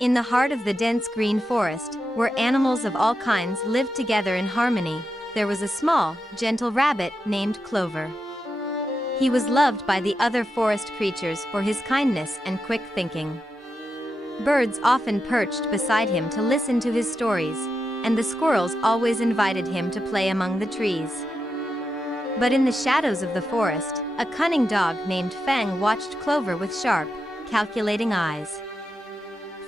In the heart of the dense green forest, where animals of all kinds lived together in harmony, there was a small, gentle rabbit named Clover. He was loved by the other forest creatures for his kindness and quick thinking. Birds often perched beside him to listen to his stories, and the squirrels always invited him to play among the trees. But in the shadows of the forest, a cunning dog named Fang watched Clover with sharp, calculating eyes.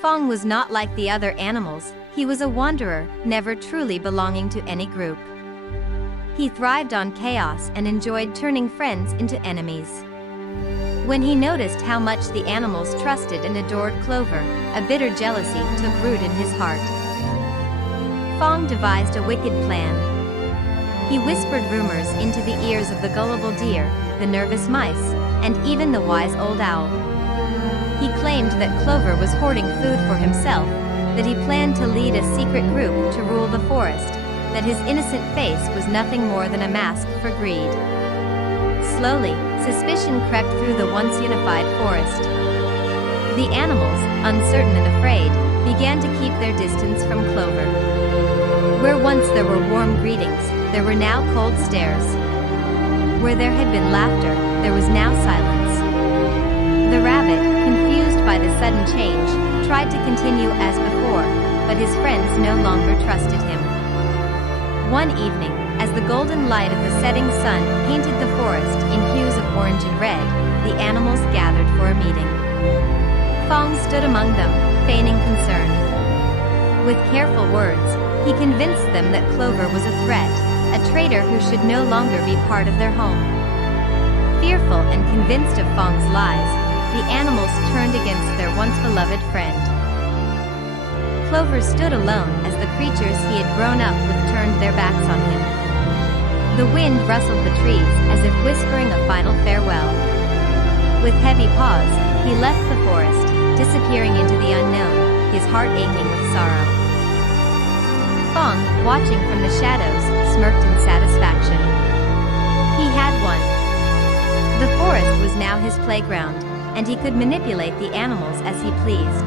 Fang was not like the other animals. He was a wanderer, never truly belonging to any group. He thrived on chaos and enjoyed turning friends into enemies. When he noticed how much the animals trusted and adored Clover, a bitter jealousy took root in his heart. Fang devised a wicked plan. He whispered rumors into the ears of the gullible deer, the nervous mice, and even the wise old owl. He claimed that Clover was hoarding food for himself, that he planned to lead a secret group to rule the forest, that his innocent face was nothing more than a mask for greed. Slowly, suspicion crept through the once unified forest. The animals, uncertain and afraid, began to keep their distance from Clover. Where once there were warm greetings, there were now cold stares. Where there had been laughter, there was now silence. The rabbit, confused by the sudden change, tried to continue as before, but his friends no longer trusted him. One evening, as the golden light of the setting sun painted the forest in hues of orange and red, the animals gathered for a meeting. Fang stood among them, feigning concern. With careful words, he convinced them that Clover was a threat, a traitor who should no longer be part of their home. Fearful and convinced of Fang's lies, the animals turned against their once beloved friend. Clover stood alone as the creatures he had grown up with turned their backs on him. The wind rustled the trees as if whispering a final farewell. With heavy paws, he left the forest, disappearing into the unknown, his heart aching with sorrow. Fang, watching from the shadows, smirked in satisfaction. He had won. The forest was now his playground, and he could manipulate the animals as he pleased.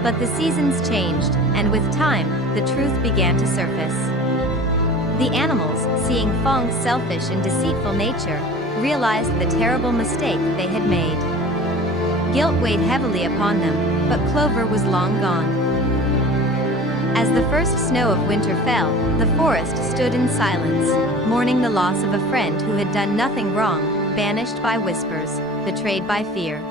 But the seasons changed, and with time, the truth began to surface. The animals, seeing Fang's selfish and deceitful nature, realized the terrible mistake they had made. Guilt weighed heavily upon them, but Clover was long gone. As the first snow of winter fell, the forest stood in silence, mourning the loss of a friend who had done nothing wrong, banished by whispers, betrayed by fear.